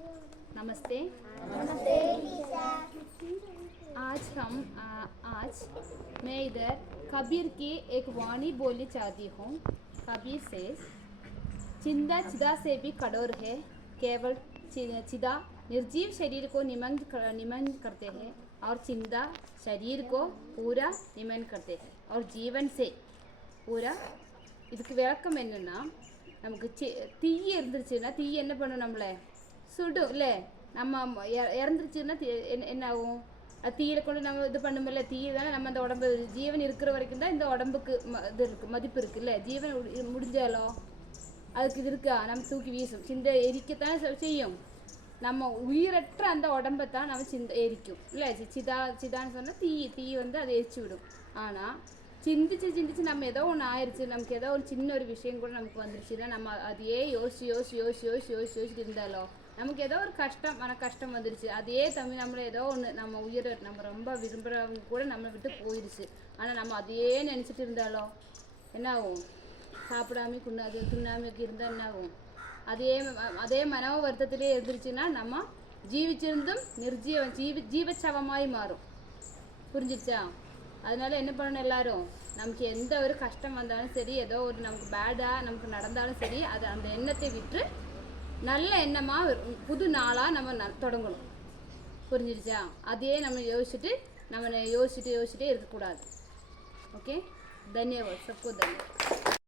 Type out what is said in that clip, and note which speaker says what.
Speaker 1: नमस्ते
Speaker 2: नमस्ते
Speaker 1: आज हम आ, आज मैं इधर कबीर की एक वाणी बोलनी चाहती हूँ कबीर से चिंता चिदा से भी कठोर है केवल चि- चिदा निर्जीव शरीर को निमग्न कर- निमग्न करते हैं और चिंता शरीर को पूरा निमग्न करते हैं और जीवन से பூரா இதுக்கு விளக்கம் என்னன்னா நமக்கு சி- தீ இருந்துருச்சுன்னா தீ என்ன பண்ணும் நம்மளை சுடும் இல்லை நம்ம இறந்துருச்சுன்னா தீ என்ன என்ன ஆகும் அது தீயில கொண்டு நம்ம இது பண்ணுமில்ல. தீ தானே நம்ம அந்த உடம்பு ஜீவன் இருக்கிற வரைக்கும் தான் இந்த உடம்புக்கு ம- இது இருக்கு மதிப்பு இருக்குல்ல. ஜீவன் முடிஞ்சாலோ? அதுக்கு இது இருக்கா? நம்ம தூக்கி வீசும். சிந்த எரிக்கத்தானே செய்யும். நம்ம உயிரற்ற அந்த உடம்பை தான் நம்ம சிந்த எரிக்கும். இல்லை சி- சிதா சிதான்னு சொன்னால் தீ தீ வந்து அதை எரிச்சு விடும். ஆனால் சிந்திச்சு சிந்திச்சு நம்ம ஏதோ ஒன்று ஆயிடுச்சு நமக்கு ஏதோ ஒரு சின்ன ஒரு விஷயம் கூட நமக்கு வந்துருச்சுன்னா நம்ம அதையே யோசிச்சு யோசிச்சு யோசிச்சு யோசிச்சு யோசிச்சு யோசிச்சுட்டு இருந்தாலோ நமக்கு ஏதோ ஒரு கஷ்டம் மன கஷ்டம் வந்துருச்சு. அதே தமிழ் நம்மளை ஏதோ ஒன்று நம்ம உயிர் நம்ம ரொம்ப விரும்புகிறவங்க கூட நம்மளை விட்டு போயிடுச்சு ஆனால் நம்ம அதையே நினச்சிட்டு இருந்தாலோ என்ன ஆகும்? சாப்பிடாம குண்ணாது துண்ணாமைக்கு இருந்தால் என்ன ஆகும்? அதே அதே மனோ வருத்தத்திலே இருந்துருச்சுன்னா நம்ம ஜீவிச்சிருந்தும் நிர்ஜீவ ஜீவி ஜீவச்சவமாய் மாறும். புரிஞ்சிச்சா அதனால என்ன பண்ணணும் எல்லாரும்? நமக்கு எந்த ஒரு கஷ்டம் வந்தாலும் சரி ஏதோ ஒரு நமக்கு பேடாக நமக்கு நடந்தாலும் சரி அது அந்த எண்ணத்தை விட்டு நல்ல எண்ணமாக புது நாளாக நம்ம ந- தொடங்கணும். புரிஞ்சிருச்சா? அதையே நம்ம யோசிச்சுட்டு நம்ம யோசிச்சுட்டு யோசிச்சுட்டே இருக்கக்கூடாது. ஓகே தன்யவாத். சப்போ தன்யவாத்.